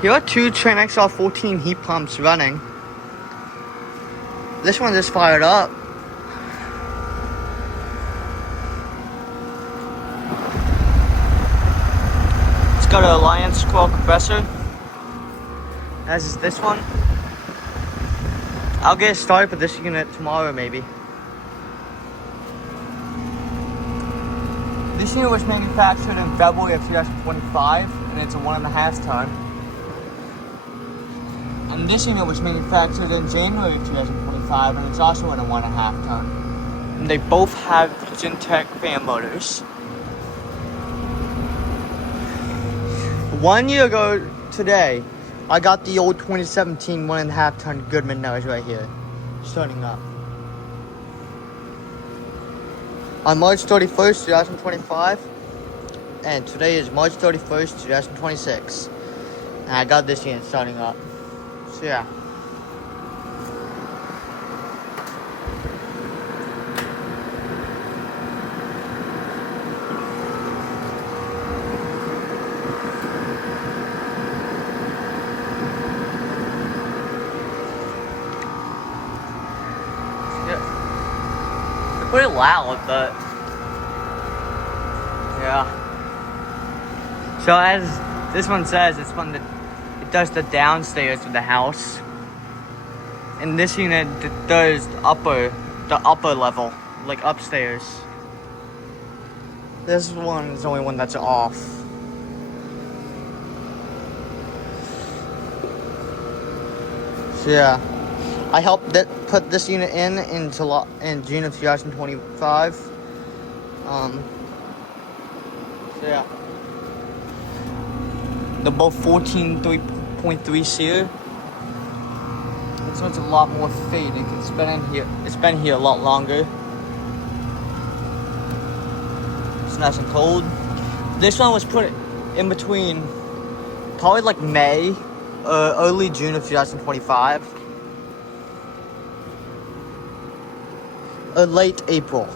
Here are two Trane XR14 heat pumps running. This one just fired up. It's got an Alliance coil compressor, as is this one. I'll get started with this unit tomorrow, maybe. This unit was manufactured in February of 2025, and it's a 1.5 ton. And this unit was manufactured in January of 2025, and it's also in a 1.5 ton. And they both have Gentech fan motors. 1 year ago today, I got the old 2017 1.5 ton Goodman nose right here, starting up. On March 31st, 2025, and today is March 31st, 2026. And I got this unit starting up. So yeah. They're pretty loud, but yeah. So as this one says, it does the downstairs of the house, and this unit does the upper level, like upstairs. This one is the only one that's off. So yeah. I helped put this unit in June of 2025. So yeah. They're both 14.3 seer. This one's a lot more faded. It's been here a lot longer. It's nice and cold. This one was put in between probably like May, early June of 2025. Late April,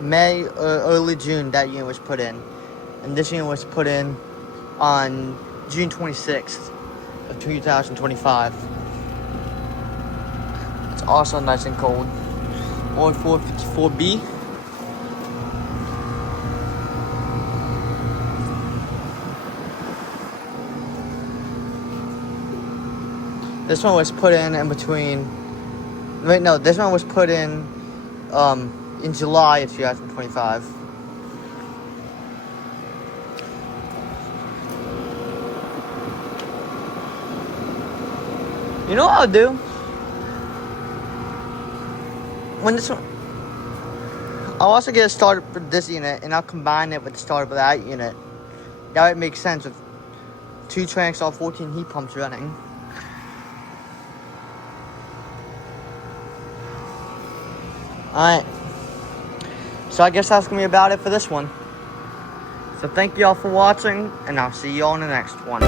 May, early June, that unit was put in. And this unit was put in on June 26th of 2025. It's also nice and cold. Or 454B. This one was put in between. Wait, no, this one was put in July of 2025. You know what I'll do? When this one, I'll also get a starter for this unit, and I'll combine it with the starter for that unit. That would make sense with two Trane XR14 heat pumps running. Alright, so I guess that's going to be about it for this one. So thank you all for watching, and I'll see you all in the next one.